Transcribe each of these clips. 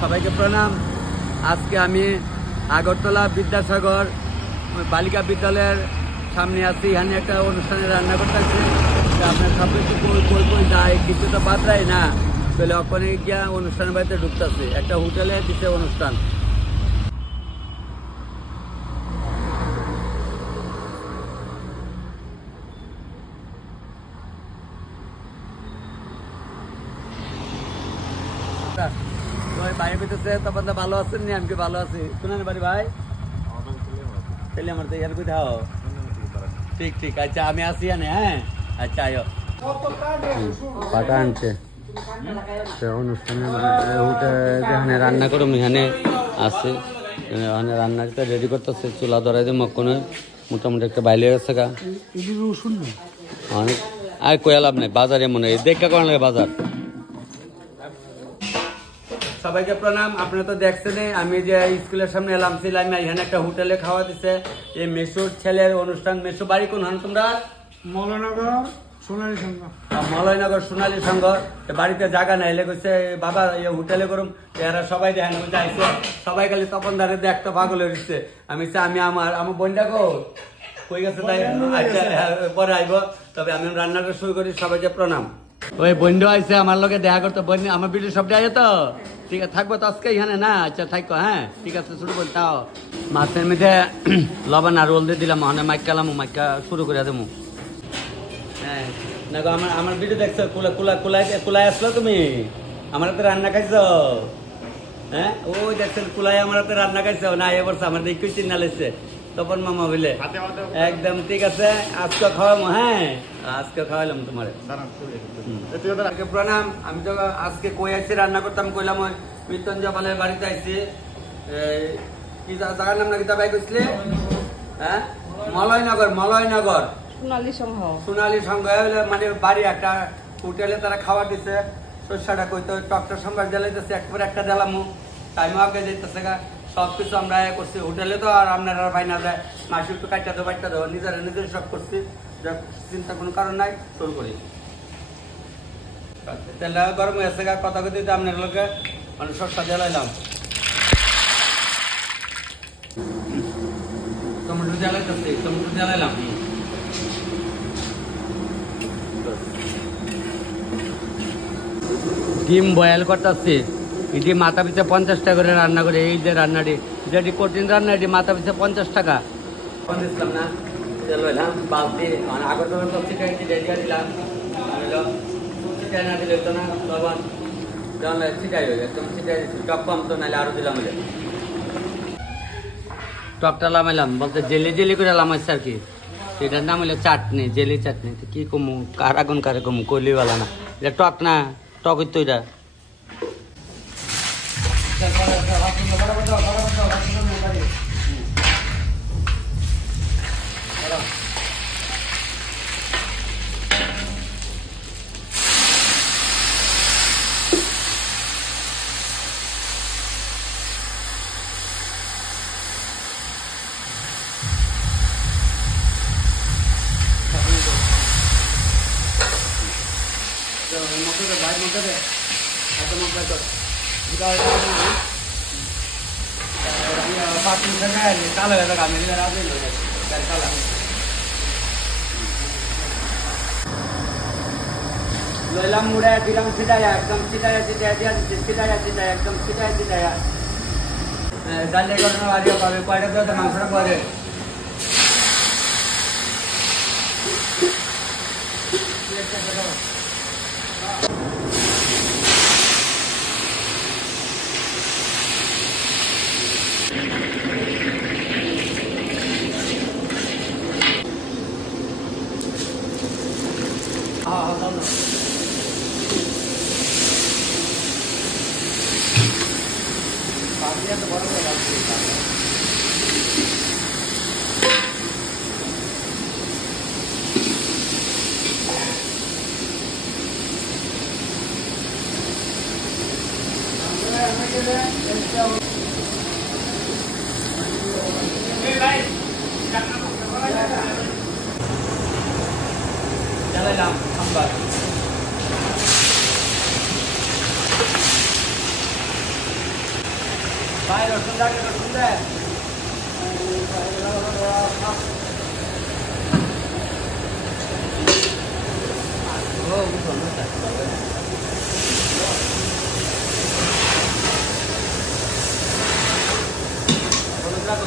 সবাইকে প্রণাম। আজকে আমি আগরতলা বিদ্যাসাগর বালিকা বিদ্যালয়ের সামনে আছি। এখানে একটা অনুষ্ঠানে রান্না করতেছি। আপনার সব কিছু কই যায়, কিছু তো বাদরাই না, তাহলে ওখানে গিয়া অনুষ্ঠানের বাড়িতে ঢুকতেছে। একটা হোটেলে দিচ্ছে অনুষ্ঠান। বাইরে পেতেছে তখন তো ভালো আছেন নি? আমি কি ভালো আছি। শুনেন বাড়ি ভাই তাহলে আমার তো ইয়ার কোথাও ঠিক ঠিক। আচ্ছা আমি আসি আনে। হ্যাঁ আচ্ছা আয়ো পাটা আনছে অনুষ্ঠানে যেখানে রান্না করুম এখানে আছে। এখানে রান্নাটা রেডি করতেছে, চুলা ধরাই দিয়ে মক্ষণে মোটামুটি একটা বাইলে গেছে গা অনেক। আর কয়া লাভ নেই, বাজারে মনে হয় দেখা করা লাগে বাজার। সবাইকে প্রণাম। আপনারা তো দেখছেন আমি যে স্কুলের সামনে এলাম ছিলাম, এখানে একটা হোটেলে খাওয়া দিচ্ছে। এই মেসুর ছেলের অনুষ্ঠান। মেসু বাড়ি কোন হান তোমরা? মলয়নগর সোনালী সংঘ। বাড়িতে জায়গা নাই লেগেছে বাবা হোটেলে করুম। এরা সবাই দেখেন যাইছে, সবাই খালি তপন দাঁড়িয়ে দেখতে পাগল হয়েছে। আমি আমার বোনটা কই গেছে তাই। আচ্ছা পরে আইব, তবে আমি রান্নাটা শুরু করি। সবাইকে প্রণাম। ওই বন্ধু আইসে আমার লোকে দেখা করতো। বন্ধু আমার ভিডিও সব আয় তো ঠিক আছে, থাকবো তো আজকে এখানে না? আচ্ছা থাকবো। হ্যাঁ ঠিক আছে, শুরু করি। তাও মাছের মধ্যে লবণ আর রোল দিয়ে দিলাম, মানে মাইকালাম, মাইকা শুরু করে দেবো। হ্যাঁ না গো, আমার ভিডিও দেখছো? কুলাই আসলো তুমি? আমার হাতে রান্না খাইছো? হ্যাঁ ওই দেখছেন কুলাই আমার হাতে রান্না খাইছো না? এবার আমার দেখি চিন্তা লেগছে তপন মামা বলে। একদম ঠিক আছে, আজকে খাওয়াবো। হ্যাঁ আজকে খাওয়াইলাম তোমার। প্রণাম। আমি তো আজকে কই আইছি রান্না করতাম, কইলাম ওই মৃত্যুঞ্জয় পালের বাড়িতে আইছি। কি জায়গার নাম নাকি তা ভাই কইছিলে? হ্যাঁ মলয়নগর সোনালী সংঘ মানে বাড়ি একটা হোটেলে তারা খাওয়া দিচ্ছে। শস্যটা কইতো টকটার সম্বার জ্বালাইতেছে, একবার একটা জ্বালামু টাইমও আগে যেতেছে গা। সবকিছু আমরা করছি হোটেলে তো। আর আপনারা ভাই না যায় মাসি একটু কাটটা দেবো নিজের সব করছি। চিন্তা কোনো কারণ নাই, শুরু করি। তেল গরম হয়ে গেছে গা, কথা কথা আপনার লোকে মানে শস্য জ্বালাইলাম। Tomato জ্বালাইতেছি, tomato জ্বালাইলাম। ডিম বয়েল করতেছি। এটি মাথা পিছে 50 টাকা করে রান্না করে। এই যে রান্নাটি যেটি কঠিন রান্না, এটি মাথা পিছে 50 টাকা দিলাম না। দিলাম বালতি আগর তো চিটাই দিলাম। চিটাই না দিলে তো না লবণ চিটাই হয়ে গেছে। চিটাই দিচ্ছি, টক কম তো নাহলে আরো দিলাম। টকটা লামাইলাম বলতে জেলি জেলি করে লামাইছে আর কি। এটার নাম হলো চাটনি, জেলি চাটনি। কি কমু কার আগুন কারে কমু, কলিওয়ালা না এটা টক না, টক হইতো এটা। লইলাম মুড়ে দিলাম ছিটাইয়া, একদম ছিটাইয়া একদম ছিটাইয়া জালে করানো বাড়িও পাবে। কয়টা দেওয়া মাংসটা পরে জ্বালাইলাম সাম্বার। ভাই রসুন লাগে রসুন দেয়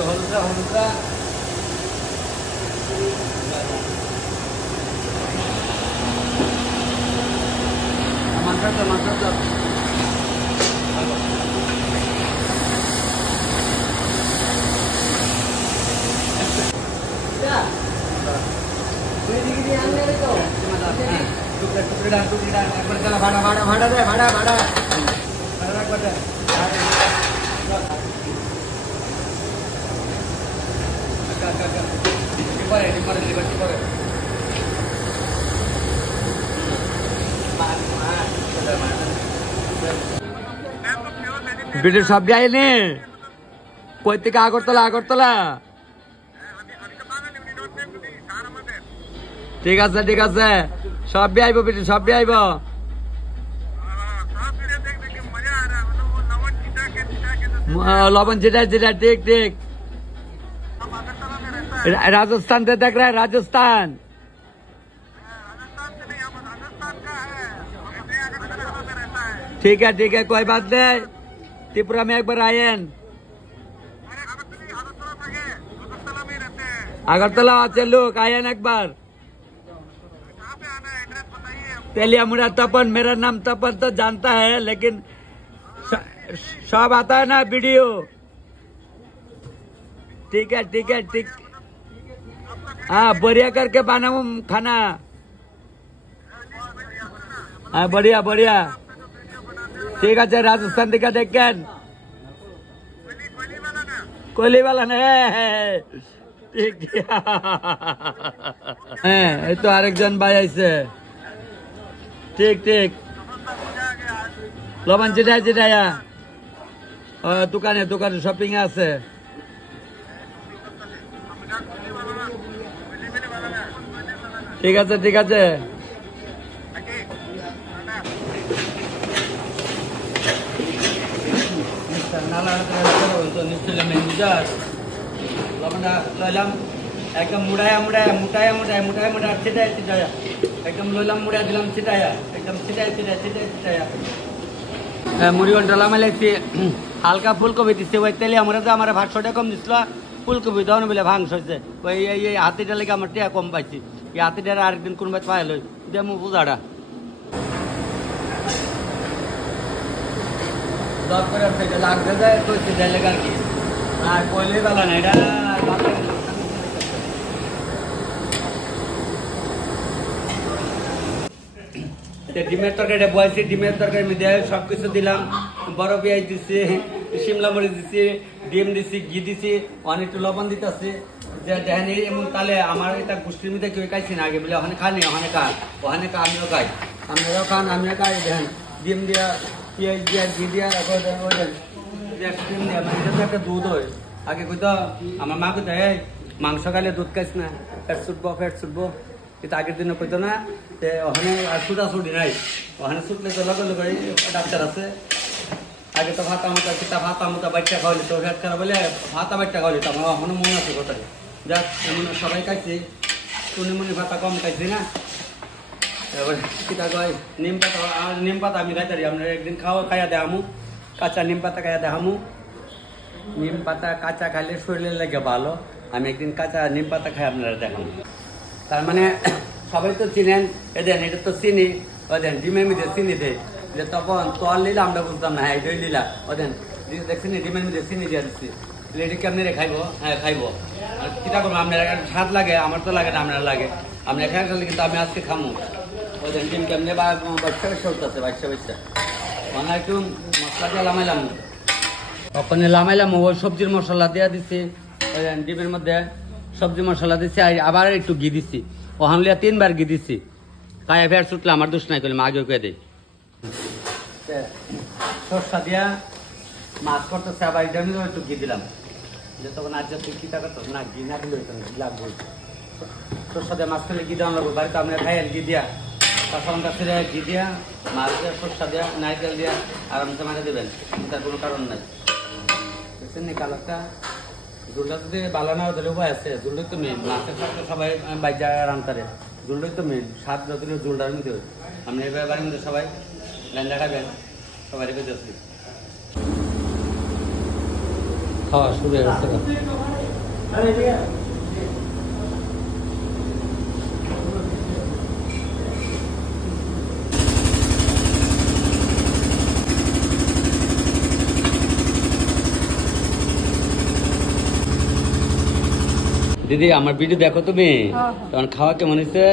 হলুদরা মাংস ভাড়া দে ভাড়া রাখবার দে ভিডিও সব যায়নি কই থেকে আগরতলা ঠিক আছে সব আইব ভিডিও সব আইব लवन जिला ठीक राजस्थान से देख रहा है राजस्थान ठीक है कोई बात नहीं त्रिपुरा में एक बार आए अगरतला चलो आयन एक बार तेलियामुड़ा तपन मेरा नाम तपन तो जानता है लेकिन सब आता है ना वीडियो ठीक हाँ बढ़िया करके बनाऊ खाना हाँ बढ़िया ठीक है राजस्थान दिखा देख कोहली वाला नहीं ठीक है तो आरेक जन भाई ऐसे ठीक लवन चिटाया दुकाने शॉपिंग আছে ঠিক আছে একদম মুড়ায়া চিটায়া একদম লইলাম মুড়া দিলাম চিটায়া একদম চিটায়া মুড়ি ঘন্টা মাইলাইছি হালকা ফুলকপি দিচ্ছে ওই তেলে আমরা যে আমার 500 টাকা কম দিছিল ফুলকপি দাও বলে ভাঙস হয়েছে ওই এই হাতিটা লেগে আমার টাকা কম পাইছি এই হাতিটার আরেকদিন কোন বাই পাইল দেমু পূজাটা দর করে লাগতে যায় কইতে যায় লেগার কি আর কইলে বালা না এটা ডিমের তরকারিটা বয়েছি ডিমের তরকারি মধ্যে সবকিছু দিলাম বড় পেঁয়াজ দিচ্ছি শিমলা মরিচ দিচ্ছি ডিম দিচ্ছি ঘি দিচ্ছি অনেক একটু লবণ দিতেছি যে দেখেন এমন তাহলে আমার এটা গোষ্ঠীর মধ্যে কেউ খাইছি না আগে বলে ওখানে খানি ওখানে খা আমিও খাই আপনারাও খান আমিও খাই দেখেন ডিম দিয়া পেঁয়াজ দিয়া ঘি দিয়া ডিম দিয়া মানে একটা দুধ হয় আগে কইতো আমার মা কইতো এই মাংস খাইলে দুধ খাইস না ফ্যাট ছুটবো কিন্তু আগের দিনে কইতো না ওখানে আর ছুটি নাই ওখানে ছুটলে তো লগে ডাক্তার আছে আগে তো ভাতা মোটা বাচ্চা খাওয়ালি তো ফ্যাট খারাপ বলে ভাতা বাচ্চা খাওয়ালি তো আমার এখনো মনে আছে কথাটা যাক এমন সবাই খাইছি টুনিমুনি ভাতা কম খাইছি না এবার কিতা কয় নিম পাতা আমি খাইতারি আমরা একদিন খাইয়া দেখামু কাঁচা নিম পাতা খাইয়া দেখামু নিম পাতা কাঁচা খাইলে শরীরের লাগে ভালো আমি একদিন কাঁচা নিম পাতা খাই আপনারা দেখাবো তার মানে সবাই তো চিনেন এদেন এটা তো চিনি ওদেন ডিমের মধ্যে চিনি দেয় যে তখন তল নিলে আমরা বুঝতাম না হ্যাঁ দই নিলা ওদেন দেখছেন ডিমের মধ্যে চিনি দিয়ে দিচ্ছি এটা কেমনি রে খাইবো হ্যাঁ খাইবো আর কিটা করবো আপনার স্বাদ লাগে আমার তো লাগে না আপনার লাগে আপনি এখানে খাইলে কিন্তু আমি আজকে খামো ওদেন ডিম কেমনি বাচ্চা উঠতেছে বাচ্চা মানে একটু মশলা দিয়ে লামাইলাম ওখানে লামাইলাম ও সবজির মশলা দিয়ে দিচ্ছি ওদেন ডিমের মধ্যে সবজি মশলা দিচ্ছি আবার একটু ঘি দিচ্ছি ওখান লিয়া 3 বার ঘি দিচ্ছি কায়া ফের ছুটলে আমার দোষ নাই করলাম আগে কয়ে দেয় সরষা দিয়া মাছ করতেছে আবার এটা আমি একটু ঘি দিলাম যে তখন আজ তুই কি টাকা তো না ঘি না দিলে লাগবে সরষা দিয়ে মাছ খেলে ঘি দেওয়া লাগবে বাড়িতে আপনার খাই ঘি দিয়া কাঁচা লঙ্কা ছেড়ে ঘি দিয়া মাছ দিয়া সরষা দিয়া নারকেল দিয়া আরামসে মারে দেবেন তার কোনো কারণ নাই দেখছেন না কালারটা জুলটা যদি ভালো না হতে উপায় আছে জুলটাই তো মেন মাছের সাথে সবাই বাইজা রান্তারে জুলটাই তো মেন স্বাদ যত জুলটার মধ্যে আপনি এবার বাড়ির মধ্যে সবাই লেন্দা খাবেন সবাই রেখে যাচ্ছি খাওয়া শুরু হয়ে গেছে দিদি আমার ভিডিও দেখো তুমি তোমার খাওয়া কেমন হয়েছে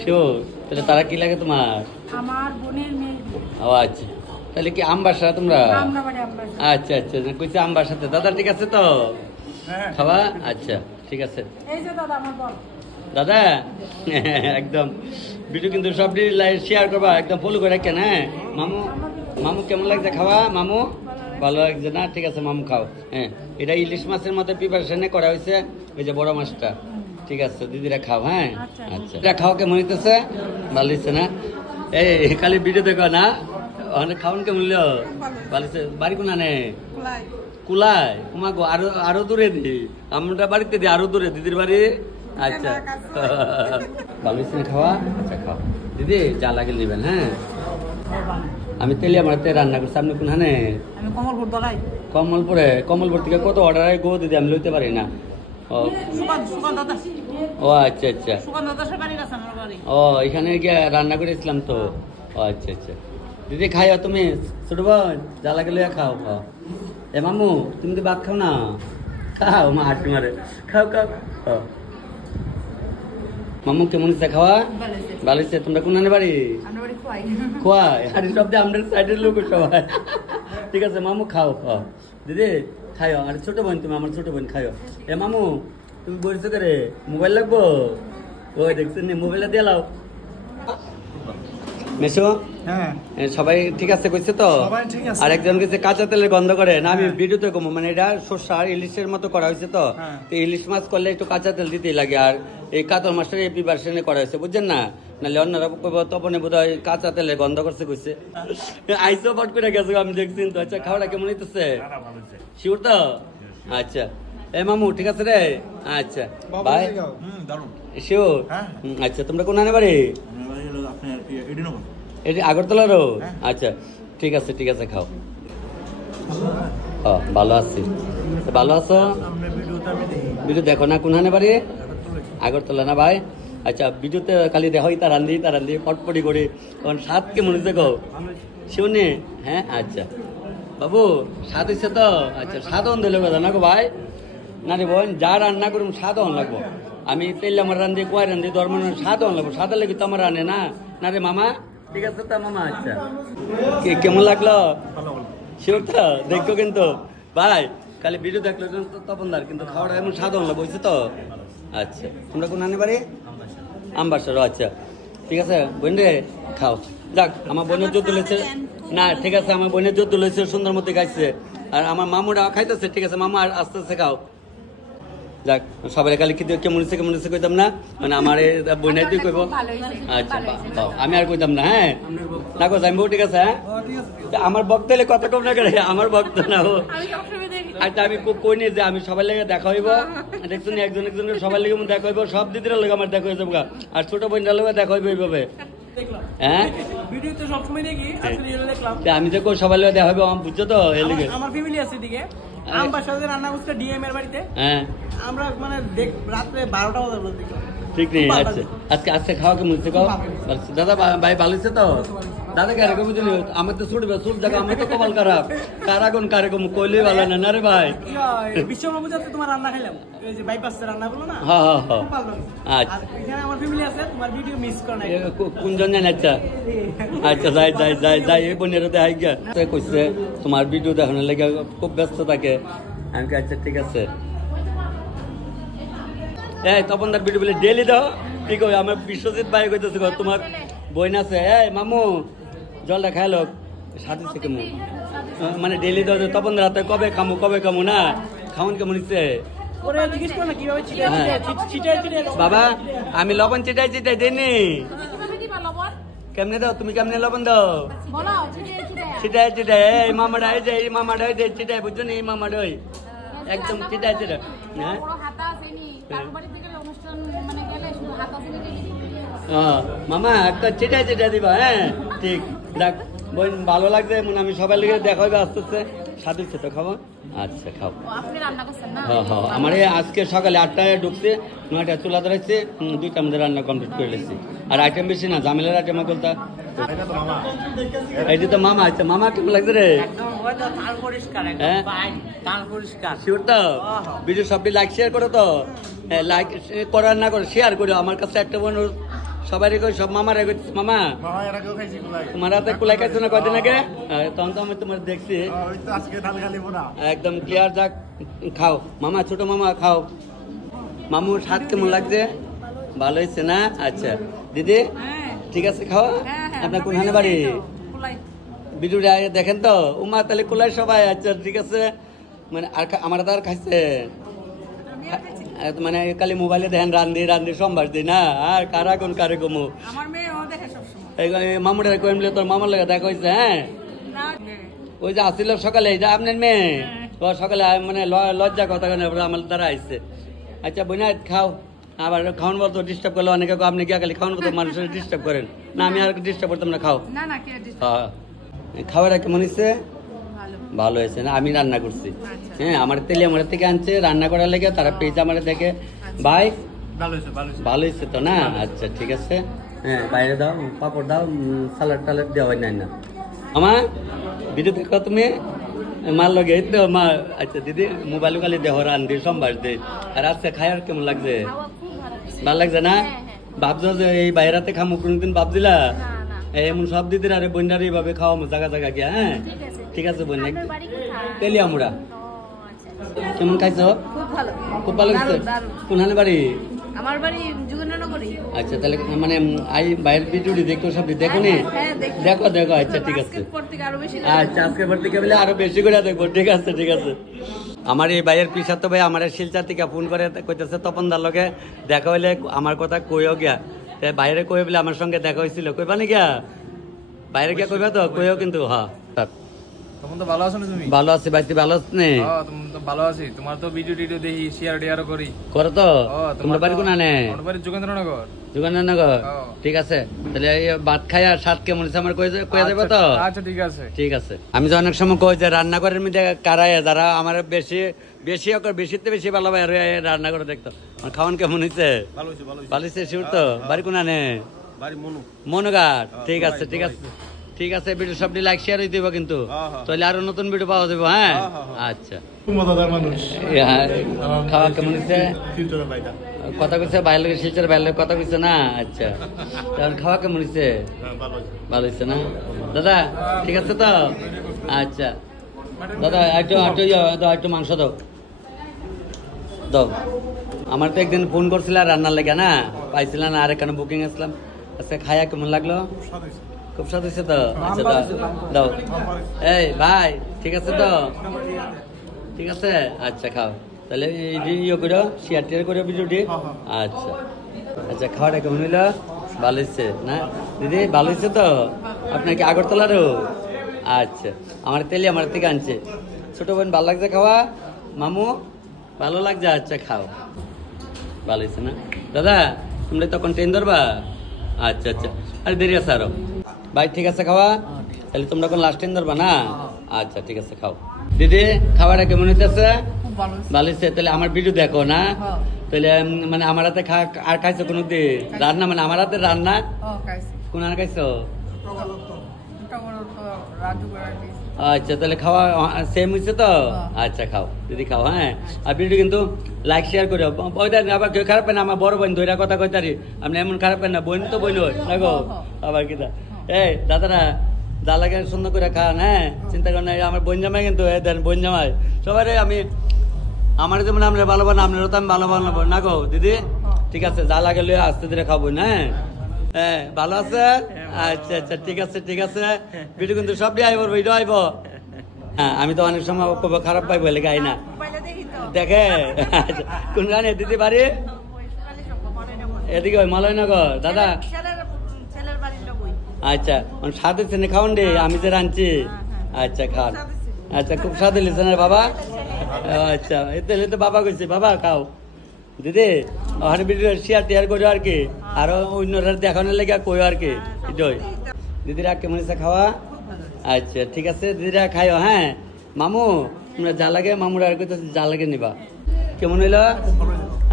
শিওর তাহলে তারা কি লাগে তোমার আমার বোনের মেয়ে ও আচ্ছা তাহলে কি আমবাসা তোমরা আচ্ছা আচ্ছা কইছে আমবাসাতে দাদা ঠিক আছে তো খাওয়া আচ্ছা ঠিক আছে এই যে দাদা আমার বল দাদা একদম ভিডিও কিন্তু সব শেয়ার করবা একদম ফলো করে রাখেন হ্যাঁ মামু মামু কেমন লাগছে খাওয়া মামু ভালো লাগছে না ঠিক আছে মামু খাও হ্যাঁ এটা ইলিশ মাছের মতো প্রিপারেশনে করা হয়েছে ওই যে বড় মাছটা ঠিক আছে দিদিরা খাও হ্যাঁ আচ্ছা এটা খাও কেমন হইতেছে ভালো হচ্ছে না এই খালি ভিডিও দেখো না অনেক খাওয়ান কেমন হলো ভালো হচ্ছে বাড়ি কোন আনে কুলাই তোমাকে আরো দূরে দি আমরা বাড়িতে দিই আরো দূরে দিদির বাড়ি আচ্ছা ভালো হচ্ছে না খাওয়া আচ্ছা খাও দিদি যা লাগে নেবেন হ্যাঁ আমি তেলিয়া মারাতে রান্না করছি আপনি কোন হানে আমি কমলপুর দলাই কমলপুর থেকে কত অর্ডার হয় গো দিদি আমি লইতে পারি না ও আচ্ছা আচ্ছা ও এখানে গিয়ে রান্না করেছিলাম তো ও আচ্ছা আচ্ছা দিদি খাইও তুমি ছোট বোন যা লাগে লইয়া খাও এ মামু তুমি তো ভাত খাও না খাও মা হাঁটি মারে খাও খাও মামু কেমন হচ্ছে খাওয়া ভালো হচ্ছে তোমরা কোন বাড়ি খোয়াই আর সব আমরা সাইডের লোক সবাই ঠিক আছে মামু খাও দিদি খাইও আর ছোট বোন তুমি আমার ছোট বোন খাইও এ মামু তুমি বলছো করে মোবাইল লাগবো ওই দেখছেন মোবাইলটা দিয়ে লাও মেশো সবাই ঠিক আছে কইছে তো আর একজন গেছে কাঁচা তেলের গন্ধ করে না আমি ভিডিওতে কমো মানে এটা সর্ষা আর ইলিশের মতো করা হয়েছে তো ইলিশ মাছ করলে একটু কাঁচা তেল দিতেই লাগে আর এই কাতল মাছটা এই প্রিপারেশনে করা হয়েছে বুঝছেন না নাহলে অন্যরা কইব তপনে বোধ হয় কাঁচা তেলের গন্ধ করছে কইছে আইসো পট করে গেছে আমি দেখছি তো আচ্ছা খাওয়াটা কেমন হইতেছে শিওর তো আচ্ছা এ মামু ঠিক আছে রে আচ্ছা ভাই শিওর আচ্ছা তোমরা কোন আনে বাড়ি এটি আগরতলারও আচ্ছা ঠিক আছে খাও ভালো আছি ভালো আছো ভিডিও দেখো না কোনখানে বাড়ি আগরতলা না ভাই আচ্ছা ভিডিওতে খালি দেখো তা রান্ধি পটপটি করে তখন স্বাদ কেমন হয়েছে গো শুনে হ্যাঁ আচ্ছা বাবু স্বাদ হয়েছে তো আচ্ছা স্বাদ অন দিলে কথা না গো ভাই না রে বোন যা রান্না করুন স্বাদ অন লাগবো আমি তেল আমার রান্ধি কুয়াই রান্ধি ধর্ম স্বাদ অন লাগবো স্বাদের লেগে তো আমার রান্নে না রে মামা ঠিক আছে তো মামা আচ্ছা কেমন লাগলো শিওর তো দেখো কিন্তু ভাই খালি ভিডিও দেখলো তপনদার কিন্তু খাওয়াটা এমন সাধারণ বলছে তো আচ্ছা তোমরা কোন আনে বাড়ি আমবাসার আচ্ছা ঠিক আছে বোন রে খাও যাক আমার বোনের জোর তুলেছে না ঠিক আছে আমার বোনের জোর তুলেছে সুন্দর মতো গাইছে আর আমার মামুরা খাইতেছে ঠিক আছে মামা আস্তে আস্তে খাও যাক সবাই খালি কেমন হচ্ছে কইতাম না মানে আমার বইনাই তুই কইব আচ্ছা আমি আর কইতাম না হ্যাঁ না কো যাইবো ঠিক আছে হ্যাঁ আমার বক্তলে কত কম না করে আমার বক্ত না ও আচ্ছা আমি কই নি যে আমি সবাই লেগে দেখা হইব দেখছেন একজনের সবাই লেগে দেখা হইব সব দিদিরা লেগে আমার দেখা হয়ে যাবো আর ছোট বোনরা লেগে দেখা হইব এইভাবে হ্যাঁ ভিডিওতে সব সময় দেখি আসলে এলো দেখলাম আমি যে কই সবাই লেগে দেখা হইব আমি বুঝছো তো এই লেগে আমার ফ্যামিলি আছে এদিকে আমবাসাতে রান্না করতে ডিএম এর বাড়িতে হ্যাঁ আমরা মানে রাত্রে 12টা বাজে দেখলাম ঠিক নেই আচ্ছা আজকে খাওয়া কি মুঝতে খাও দাদা ভাই ভালো আছে তো দাদা কারকম বুঝলি আমার তো ছুটবে ছুট জায়গা আমার তো কপাল খারাপ কারকম কইলে ভালো না রে ভাই বিশ্ববাবু যাতে তোমার রান্না খাইলাম এই যে বাইপাসে রান্না করলো না হ্যাঁ আচ্ছা এখানে আমার ফ্যামিলি আছে তোমার ভিডিও মিস করে নাই কোন জন জানে আচ্ছা যাই এই বোনের দেখাই গিয়া কইছে তোমার ভিডিও দেখানোর লেগে খুব ব্যস্ত থাকে আমি আচ্ছা ঠিক আছে এই তপনদার ভিডিও বলে ডেলি দাও ঠিক আছে আমার বিশ্বজিৎ ভাই কইতেছে তোমার বইন আছে এই মামু জলটা খাইলো সাথে থেকে মানে ডেলি দাও তপনদার হাতে কবে খামু না খাওয়ান কেমন ইচ্ছে চিটাই বাবা আমি লবণ চিটাই দেনি কেমনে দাও তুমি কেমনে লবণ দাও বলো চিটে চিটে চিটাই চিটাই এই মামাটা এই যে এই মামাটা এই যে চিটাই বুঝছো নি এই মামাটা ওই একদম চিটাই চিটাই হ্যাঁ বড় হাতা আসেনি কারো বাড়ি থেকে অনুষ্ঠান মানে গেলে শুধু হাতা আসেনি মামা একটা চিটাই চিটাই দিবা হ্যাঁ ঠিক দেখ বোন ভালো লাগছে মনে আমি সবাই লিখে দেখা হবে আস্তে আস্তে স্বাদ তো খাবো আচ্ছা খাও আপনি রান্না করছেন না হ্যাঁ হ্যাঁ আমার এই আজকে সকালে 8টায় ঢুকছে 9টায় চুলা ধরেছে 2টার মধ্যে রান্না কমপ্লিট করে লেছি আর আইটেম বেশি না ঝামেলার আইটেম বলতা এই যে তো মামা আচ্ছা মামা কেমন লাগছে রে শিওর তো ভিডিও সবটি লাইক শেয়ার করো তো লাইক করার না করো শেয়ার করো আমার কাছে একটা অনুরোধ সবাই কই সব মামার মামা তোমার হাতে কুলাই খাইছো না কয়দিন আগে তখন তো আমি তোমার দেখছি একদম ক্লিয়ার যাক খাও মামা ছোট মামা খাও মামুর স্বাদ কেমন লাগছে ভালো হয়েছে না আচ্ছা দিদি ঠিক আছে খাও আপনার কোনখানে বাড়ি ভিডিওটা দেখেন তো উমা তাহলে কুলাই সবাই আচ্ছা ঠিক আছে মানে আর আমার আর খাইছে মানে খালি মোবাইলে দেখেন রান্ধি সম্ভার দিই না আর কারা কোন কারে কমু মামুটা কইলে তোর মামার লাগে দেখা হয়েছে হ্যাঁ ওই যে আসছিল সকালে এটা আপনার মেয়ে ও সকালে মানে লজ্জা কথা আমার দ্বারা আসছে আচ্ছা বোনা খাও আবার খাওয়ান বলতো ডিস্টার্ব করলে অনেকে আপনি গিয়ে খালি খাওয়ান বলতো মানুষের ডিস্টার্ব করেন না আমি আর ডিস্টার্ব করতাম না খাও খাওয়ার কেমন হয়েছে ভালো হয়েছে না আমি রান্না করছি হ্যাঁ আমার তেলে আমার থেকে আনছে রান্না করার লেগে তারা পেয়েছে আমার দেখে ভাই ভালো হয়েছে তো না আচ্ছা ঠিক আছে হ্যাঁ বাইরে দাও পাপড় দাও সালাড টালাড দেওয়া হয় না আমার ভিডিও দেখো তুমি মার লগে এই তো মা আচ্ছা দিদি মোবাইল খালি দেহ রান্ধি সম্ভার দে আর আজকে খায়ার কেমন লাগছে ভালো লাগছে না ভাবছো যে এই বাইরাতে খামু কোনদিন ভাবছিলা এমন সব দিদির আরে বন্যার এইভাবে খাওয়া জায়গা জায়গা গিয়া হ্যাঁ ঠিক আছে বোন তেলিয়ামুড়া কেমন খাইছো খুব ভালো লাগছে কোনখানে বাড়ি আমার বাড়ি যুগেন্দ্রনগরে আচ্ছা তাহলে মানে আই বাইরের ভিডিওটি দেখো সব দেখো নি দেখো দেখো আচ্ছা ঠিক আছে আচ্ছা আজকে পর থেকে বলে আরো বেশি করে দেখবো ঠিক আছে ঠিক আছে আমার এই ভাইয়ের পিসার তো ভাই আমার শিলচর থেকে ফোন করে কইতেছে তপনদার লগে দেখা হইলে আমার কথা কইও গিয়া বাইরে কই বলে আমার সঙ্গে দেখা হয়েছিল কইবা নি গিয়া বাইরে গিয়া কইবা তো কইও কিন্তু হ্যাঁ তখন তো ভালো আছো না তুমি ভালো আছি ভাই তুই ভালো আছিস নে তুমি তো ভালো আছি তোমার তো ভিডিও টিডিও দেখি শেয়ার টিয়ারও করি করো তো তোমার বাড়ি কোন আনে আমার বাড়ি যোগেন্দ্রনগর যোগেন্দ্রনগর ঠিক আছে তাহলে এই ভাত খাই আর স্বাদ কেমন হয়েছে আমার কয়ে যাবে তো আচ্ছা ঠিক আছে ঠিক আছে আমি তো অনেক সময় কই যে রান্নাঘরের মধ্যে কারায় যারা আমার বেশিতে বেশি ভালো ভাই রান্না করে দেখতো আমার খাওয়ান কেমন হয়েছে ভালো হয়েছে শিওর তো বাড়ি কোন আনে মনুঘাট ঠিক আছে ঠিক আছে ঠিক আছে ভিডিও সবটি লাইক শেয়ার হয়ে দিব কিন্তু তাহলে আরো নতুন ভিডিও পাওয়া যাবে হ্যাঁ আচ্ছা খাওয়া কেমন হয়েছে কথা কইছে বাইরে শিলচর বাইরে কথা কইছে না আচ্ছা তাহলে খাওয়া কেমন হয়েছে ভালো হয়েছে না দাদা ঠিক আছে তো আচ্ছা দাদা একটু মাংস দাও দাও আমার তো একদিন ফোন করছিল রান্নার লেগে না পাইছিল না আর এখানে বুকিং আসলাম আচ্ছা খায়া কেমন লাগলো খুব স্বাদ হয়েছে তো আচ্ছা দাও এই ভাই ঠিক আছে তো ঠিক আছে আচ্ছা খাও তাহলে ইয়ে করো শেয়ার টিয়ার করে ভিডিওটি আচ্ছা আচ্ছা খাওয়াটা কেমন হইলো ভালো হয়েছে না দিদি ভালো হয়েছে তো আপনার কি আগরতলারও আচ্ছা আমার তেলে আমার থেকে আনছে ছোট বোন ভালো লাগছে খাওয়া মামু ভালো লাগছে আচ্ছা খাও ভালো হয়েছে না দাদা তোমরা তখন ট্রেন ধরবা আচ্ছা আচ্ছা আরে দেরি আছে আরো ভাই ঠিক আছে খাওয়া তাহলে তোমরা কোন লাস্ট ট্রেন ধরবা না আচ্ছা ঠিক আছে খাও দিদি খাওয়াটা কেমন হইতেছে ভালো হয়েছে তাহলে আমার ভিডিও দেখো না তাহলে মানে আমার হাতে আর খাইছো কোনো দিন রান্না মানে আমার হাতে রান্না কোন আর খাইছো আচ্ছা তাহলে খাওয়া সেম হয়েছে তো আচ্ছা খাও দিদি খাও হ্যাঁ আর ভিডিও কিন্তু লাইক শেয়ার করো আবার কেউ খারাপ পায় না আমার বড় বোন ধৈরা কথা কইতারি আপনি এমন খারাপ পায় না বোন তো বোন হয় দেখো আবার কিনা এই দাদারা যা লাগে সুন্দর করে খান হ্যাঁ চিন্তা করেন না আমার বোন জামাই কিন্তু দেন বোন জামাই সবাই আমি আমার যেমন আপনার ভালো বান আপনারও তো আমি ভালো বানাবো না গো দিদি ঠিক আছে যা লাগে লয়ে আস্তে ধীরে খাবো না হ্যাঁ ভালো আছে আচ্ছা আচ্ছা ঠিক আছে ঠিক আছে ভিডিও কিন্তু সব আইব ভিডিও আইব হ্যাঁ আমি তো অনেক সময় খারাপ পাই বলে গাই না দেখে কোন গানে দিদি বাড়ি এদিকে ওই মলয়নগর দাদা আচ্ছা স্বাদ হচ্ছে না খাওয়ান রে আমি যে রাঁধছি আচ্ছা খান আচ্ছা খুব স্বাদ হয়েছে না বাবা আচ্ছা এতে তো বাবা কইছে বাবা খাও দিদি ওখানে ভিডিও শেয়ার টেয়ার করো আর কি আরো অন্যরা দেখানোর লেগে কই আর কি এটাই দিদিরা কেমন হয়েছে খাওয়া আচ্ছা ঠিক আছে দিদিরা খাইও হ্যাঁ মামু তোমরা যা লাগে মামুরা আর কইতো যা লাগে নিবা কেমন হইলো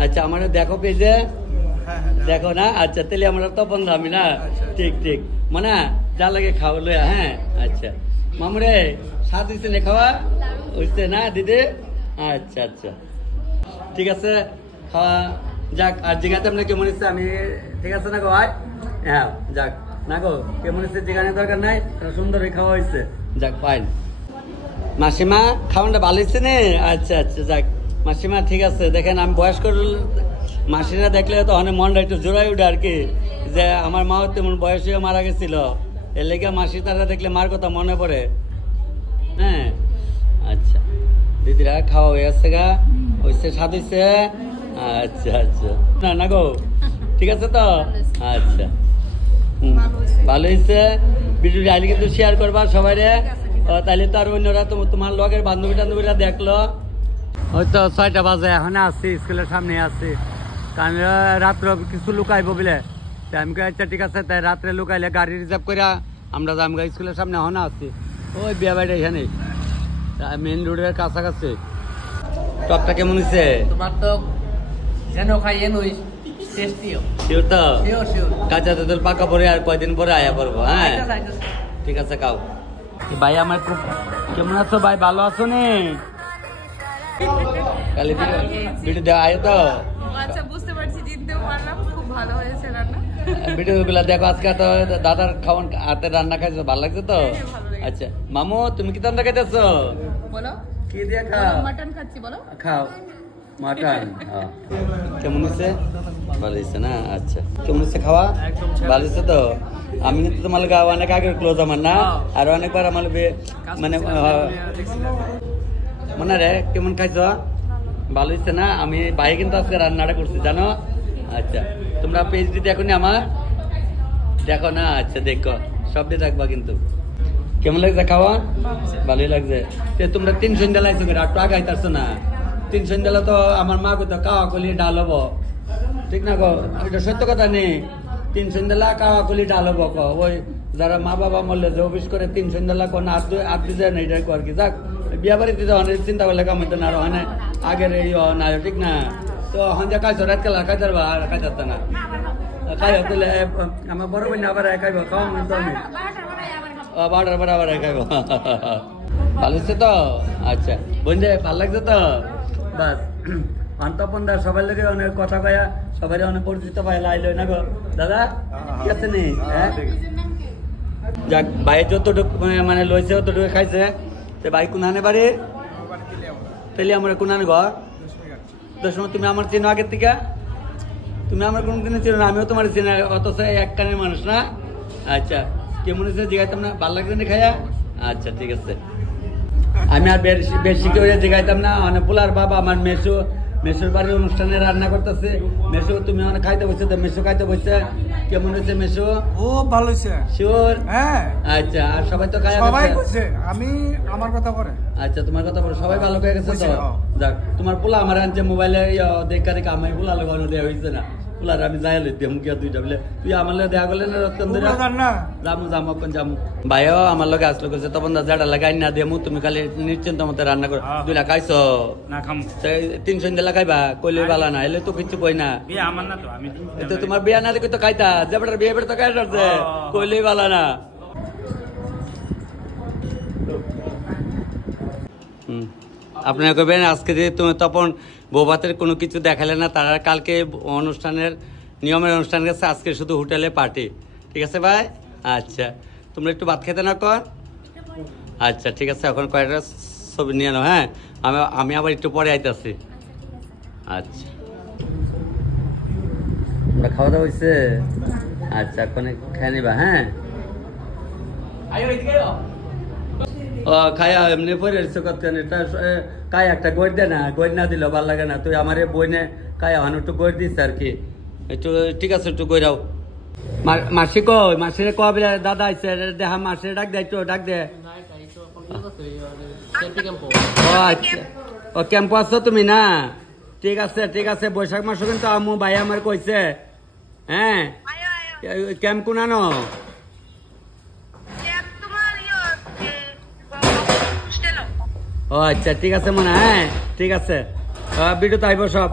আচ্ছা আমার দেখো পেজে দেখো না আচ্ছা তাহলে আমরা তো বন্ধু আমি না ঠিক ঠিক মানে যা লাগে খাও লইয়া হ্যাঁ আচ্ছা মামুরে স্বাদ হইছে না খাওয়া হইছে না দিদি আচ্ছা আচ্ছা ঠিক আছে খাওয়া যাক আর জিগাতে আপনার কেমন হচ্ছে আমি ঠিক আছে না গো ভাই হ্যাঁ যাক না গো কেমন হচ্ছে জিগানোর দরকার নাই সুন্দর খাওয়া হয়েছে যাক ফাইন মাসিমা খাওয়ানটা ভালো হচ্ছে না আচ্ছা আচ্ছা যাক মাসিমা ঠিক আছে দেখেন আমি বয়স্ক মাসিরা দেখলে তো অনেক মনটা একটু জোড়াই উঠে আর কি যে আমার মাও তেমন বয়স হয়ে মারা গেছিল এর লেগে মাসি তারা দেখলে মার কথা মনে পড়ে হ্যাঁ আচ্ছা দিদিরা খাওয়া হয়ে আসছে গা হয়েছে স্বাদ হয়েছে আচ্ছা আচ্ছা না না গো ঠিক আছে তো আচ্ছা ভালো হয়েছে ভিডিওটি আইলে কিন্তু শেয়ার করবা সবাই রে তাহলে তো আর অন্যরা তোমার লগের বান্ধবী টান্ধবীরা দেখলো হয়তো 6টা বাজে এখন আসছি স্কুলের সামনে আসছি কারণ রাত্র কিছু লুকাইবো বলে আমি আচ্ছা ঠিক আছে তাই রাত্রে লুকাইলে গাড়ি রিজার্ভ করে আমরা যাম স্কুলের সামনে এখন আসছি ওই বিয়া বাড়িটা এখানে মেন রোডের কাছাকাছি টপটা কেমন হয়েছে তোমার তো যেন খাইয়ে নই টেস্টিও শিওর তো শিওর শিওর কাঁচা তেঁতুল পাকা পরে আর কয়দিন পরে আয়া পড়বো হ্যাঁ ঠিক আছে খাও ভাই আমার খুব কেমন আছো ভাই ভালো আছো নে কালি ভিডিও দেওয়া আয় তো আচ্ছা বুঝতে পারছি জিততেও পারলাম খুব ভালো হয়েছে রান্না ভিডিও গুলা দেখো আজকে তো দাদার খাওয়ান হাতে রান্না খাইছো ভালো লাগছে তো আচ্ছা মামু তুমি কি রান্না খাইতেছো বলো কি দিয়ে খাও মাটন খাচ্ছি বলো খাও মাটন কেমন হচ্ছে ভালো হয়েছে না আচ্ছা কেমন হচ্ছে খাওয়া ভালো হচ্ছে তো আমি কিন্তু তোমার অনেক আগের ক্লোজ আমার না আর অনেকবার আমার মানে মনে রে কেমন খাইছো ভালো হচ্ছে না আমি ভাই কিন্তু আজকে রান্নাটা করছি জানো আচ্ছা তোমরা পেজ দিতে এখনই আমার দেখো না আচ্ছা দেখো সব দিয়ে থাকবা কিন্তু কেমন লাগছে খাওয়া ভালোই লাগছে তোমরা 3 সন্ধ্যা লাইছো আর টাকা আইতাছো না 3 সন্ধ্যা তো আমার মা কইতো কাওয়া কলি ডাল হবো ঠিক না গো এটা সত্য কথা নেই 3 সন্ধ্যা কাওয়া কলি ডাল হবো ওই যারা মা বাবা মরলে যে অফিস করে 3 সন্ধ্যা কোন আদি যায় না এটা আর কি যাক বিয়া বাড়িতে তো অনেক চিন্তা করলে কাম হইতো না আর ওখানে আগের এই না ঠিক না তো হন্দে খাইছো রাত কালা খাইতার বা আর খাইতার না খাই হতে আমার বড় বোন আবার খাইব খাওয়া তো আমি বাড়ার বরাবর খাইব ভালো হচ্ছে তো আচ্ছা বন্ধে ভালো লাগছে তো বাস অন্তপন্দা সবার লোকে অনেক কথা কয়া সবাই অনেক পরিচিত পাই লাইল না গো দাদা ঠিক আছে নি হ্যাঁ যাক ভাই যতটুকু মানে লইছে ততটুকু খাইছে তো ভাই কোনখানে বাড়ি তাহলে আমরা কোনখানে ঘর সময় তুমি আমার চিনো আগের থেকে তুমি আমার কোনদিনও চিনো না আমিও তোমার চিনি অথচ এক কানের মানুষ না আচ্ছা কেমন হয়েছে জিগাইতাম না ভালো লাগছে না খাইয়া আচ্ছা ঠিক আছে আমি আর বেশি কেউ জিগাইতাম না মানে পোলার বাবা আমার মেসুর বাড়ির অনুষ্ঠানে রান্না করতেছে মেসু তুমি অনেক খাইতে বসছে তো মেসু খাইতে বসছে কেমন হয়েছে মেসু ও ভালো হয়েছে শিওর হ্যাঁ আচ্ছা আর সবাই তো খাই সবাই কইছে আমি আমার কথা করে আচ্ছা তোমার কথা বলো সবাই ভালো হয়ে গেছে তো যাক তোমার পোলা আমার আনছে মোবাইলে দেখা দেখে আমি পোলা লাগানো দেওয়া হয়েছে না পোলার আমি যাই লই দেম কি দুইটা বলে তুই আমার লগে দেখা করলে না রতন ধরে যামু যামু কোন যামু ভাইও আমার লগে আসলো কইছে তখন দা জাডা লাগাই না দেমু তুমি খালি নিশ্চিন্ত মতে রান্না করো দুইটা খাইছো না খাম 300 দিন লাগাইবা কইলে বালা না এলে তো কিছু কই না বিয়া আমার না তো আমি তো তোমার বিয়া না দেখো তো খাইতা জেবড়ার বিয়া বের তো খাই রাখছে কইলে বালা না আপনারা কইবেন আজকে যে তুমি তখন বৌভাতের কোনো কিছু দেখালে না তারা কালকে অনুষ্ঠানের নিয়মের অনুষ্ঠান গেছে আজকে শুধু হোটেলে পার্টি ঠিক আছে ভাই আচ্ছা তোমরা একটু ভাত খেতে না কর আচ্ছা ঠিক আছে এখন কয়েকটা ছবি নিয়ে নাও হ্যাঁ আমি আবার একটু পরে আইতাছি আচ্ছা খাওয়া দাওয়া হয়েছে আচ্ছা এখন খেয়ে নিবা হ্যাঁ ও খায়া এমনি পরে কাই একটা গড় দে না গড় না দিল ভাল লাগে না তুই আমার বইনে কায়া হান একটু গড় দিস আর কি একটু ঠিক আছে একটু গড়াও মাসি কই মাসিরে কবে দাদা আইছে দেখা মাসিরে ডাক দে একটু ডাক দে ও আচ্ছা ও ক্যাম্প আছো তুমি না ঠিক আছে বৈশাখ মাসও কিন্তু আমু ভাই আমার কইছে হ্যাঁ ক্যাম্প কোনানো ও আচ্ছা ঠিক আছে মনে হ্যাঁ ঠিক আছে ভিডিও তো আইব সব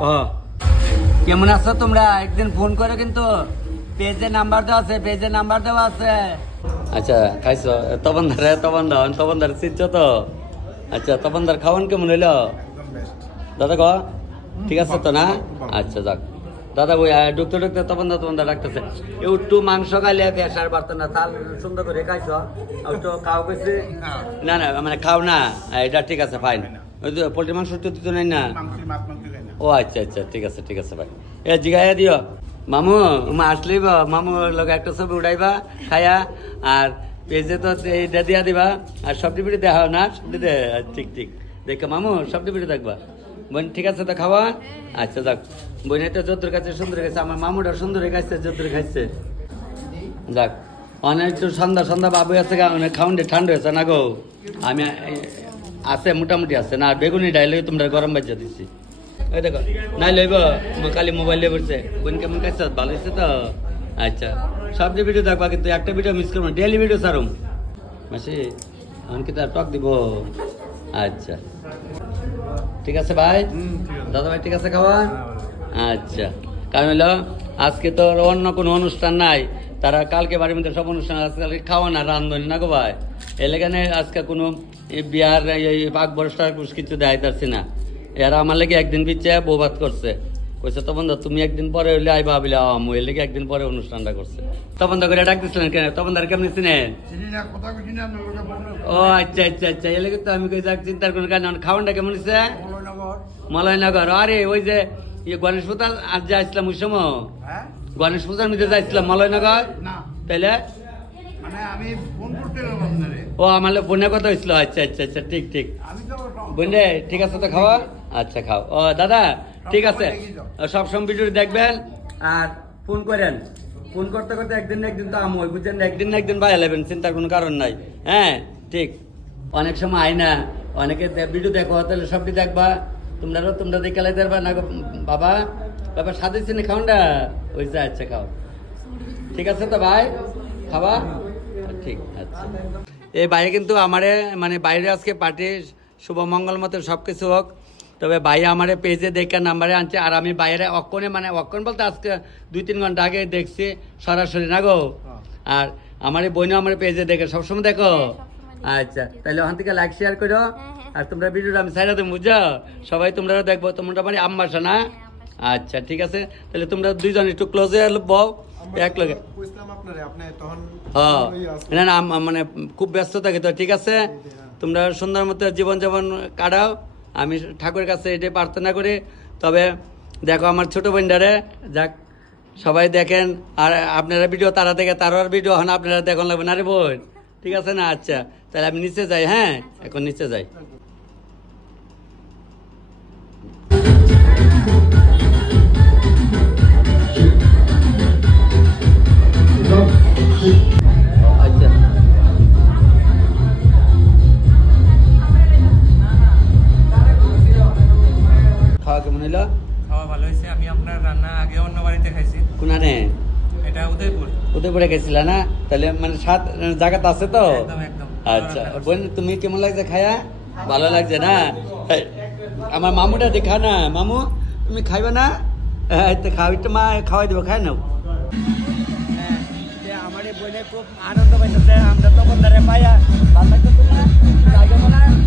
কেমন আছো তোমরা একদিন ফোন করে কিন্তু পেজে নাম্বার দেওয়া আছে আচ্ছা খাইছো তপনদার চিনছ তো আচ্ছা তপনদার খাওয়ান কেমন হইলো দাদা ক ঠিক আছে তো না আচ্ছা যাক দাদা বই ঢুকতে তপনদার রাখতেছে একটু মাংস খাইলে পেশার বাড়তো না তাল সুন্দর করে খাইছ একটু খাও কইছে না মানে খাও না এটা ঠিক আছে ফাইন ওই তো পোল্ট্রি মাংস তো নাই না ও আচ্ছা ঠিক আছে ভাই এ জিগাইয়া দিও মামু আসলেই মামু লগে একটা ছবি উঠাইবা খায়া আর পেজে তো এইটা দিয়া দিবা আর সবজি পিঠে দেখা না সবজি দে ঠিক দেখে মামু সবজি পিঠে দেখবা বোন ঠিক আছে তো খাওয়া আচ্ছা যাক বোনের তো যদ্দুর কাছে সুন্দর খাইছে আমার মামুটা সুন্দর খাইছে যদ্দুর খাইছে যাক অনেক একটু সন্ধ্যা বাবু আছে খাউন ঠান্ডা হয়েছে না গো আমি আছে মোটামুটি আছে না বেগুনি ডাইলে তোমরা গরম বাজিয়ে দিচ্ছি ওই দেখো নাই লইব কালি মোবাইল লিয়ে পড়ছে বোন কেমন খাইছ ভালো হয়েছে তো আচ্ছা সবজি ভিডিও দেখবা কিন্তু একটা ভিডিও মিস করবো ডেইলি ভিডিও সারুম মাসি কি তার টক দিব আচ্ছা ঠিক আছে ভাই দাদা ভাই ঠিক আছে খাওয়া আচ্ছা কারণ হলো আজকে তো অন্য কোনো অনুষ্ঠান নাই তারা কালকে বাড়ির মধ্যে সব অনুষ্ঠান আজকাল খাওয়া না রান্ধনি না গো ভাই এলাকানে আজকে কোনো বিহার পাক বরসটা কিছু দেয় তারছি না এরা আমার লেগে একদিন পিছিয়ে বৌবাদ করছে কইছে তপন দা তুমি একদিন পরে হইলে আইবা ভাবিলে এর লেগে একদিন পরে অনুষ্ঠানটা করছে তপন দা করে ডাক দিছিলেন কেন তপন দার কেমনি চিনেন ও আচ্ছা এর লেগে তো আমি কই যাক চিন্তার কোনো কারণ খাওয়ানটা কেমন হয়েছে মলয়নগর আরে ওই যে গণেশ পূজা আজ যাইছিলাম ওই সময় গণেশ পূজার মধ্যে যাইছিলাম মলয়নগর তাইলে ও আমার বোনের কথা হয়েছিল আচ্ছা ঠিক বোনে ঠিক আছে তো খাওয়া আচ্ছা খাও ও দাদা ঠিক আছে সবসময় ভিডিও দেখবেন আর ফোন করেন ফোন করতে একদিন না একদিন তো আমি বুঝছেন একদিন না একদিন বাইরে নেবেন চিন্তার কোনো কারণ নাই হ্যাঁ ঠিক অনেক সময় আয় না অনেকে ভিডিও দেখো তাহলে সবটি দেখবা তোমরা দেখে লাইতে পারবা না বাবা সাথে চিনি খাওয়ানটা ওই যে আচ্ছা খাও ঠিক আছে তো ভাই খাবা ঠিক আচ্ছা এই ভাই কিন্তু আমারে মানে বাইরে আজকে পার্টি শুভ মঙ্গল মতো সবকিছু হোক তবে ভাই আমার পেজে দেখে নাম্বারে আনছে আর আমি বাইরে অক্ষণ বলতে আজকে 2-3 ঘন্টা আগে দেখছি সরাসরি না গো আর আমার বোনও আমার পেজে দেখে সবসময় দেখো আচ্ছা তাহলে ওখান থেকে লাইক শেয়ার করো আর তোমরা ভিডিওটা আমি ছাইরা দেবো বুঝছো সবাই তোমরা দেখবো তোমরা মানে আম্মাসা না আচ্ছা ঠিক আছে তাহলে তোমরা দুইজন একটু ক্লোজে বও এক লগে না মানে খুব ব্যস্ত থাকি তো ঠিক আছে তোমরা সুন্দর মতো জীবনযাপন কাটাও আমি ঠাকুরের কাছে এটাই প্রার্থনা করি তবে দেখো আমার ছোট বোনটারে যাক সবাই দেখেন আর আপনারা ভিডিও তারা দেখে তারার ভিডিও হন আপনারা দেখুন লাগবে না রে বোন ঠিক আছে না আচ্ছা তাহলে আমি নিচে যাই হ্যাঁ এখন নিচে যাই আচ্ছা খাওয়া কেমন হইলো খাওয়া ভালো হয়েছে আমি আপনার রান্না আগে অন্য বাড়িতে খাইছি কোনানে এটা উদয়পুরে গেছিলা না তাহলে মানে সাত জায়গাতে আছে তো একদম আচ্ছা বোন তুমি কেমন লাগছে খায়া ভালো লাগছে না আমার মামুটা দেখা না মামু তুমি খাইবে না খাওয়াই তো মা খাওয়াই দেবো খাই নাও আমার বোনে খুব আনন্দ পাইতেছে আমরা তখন পাইয়া ভালো লাগতেছে না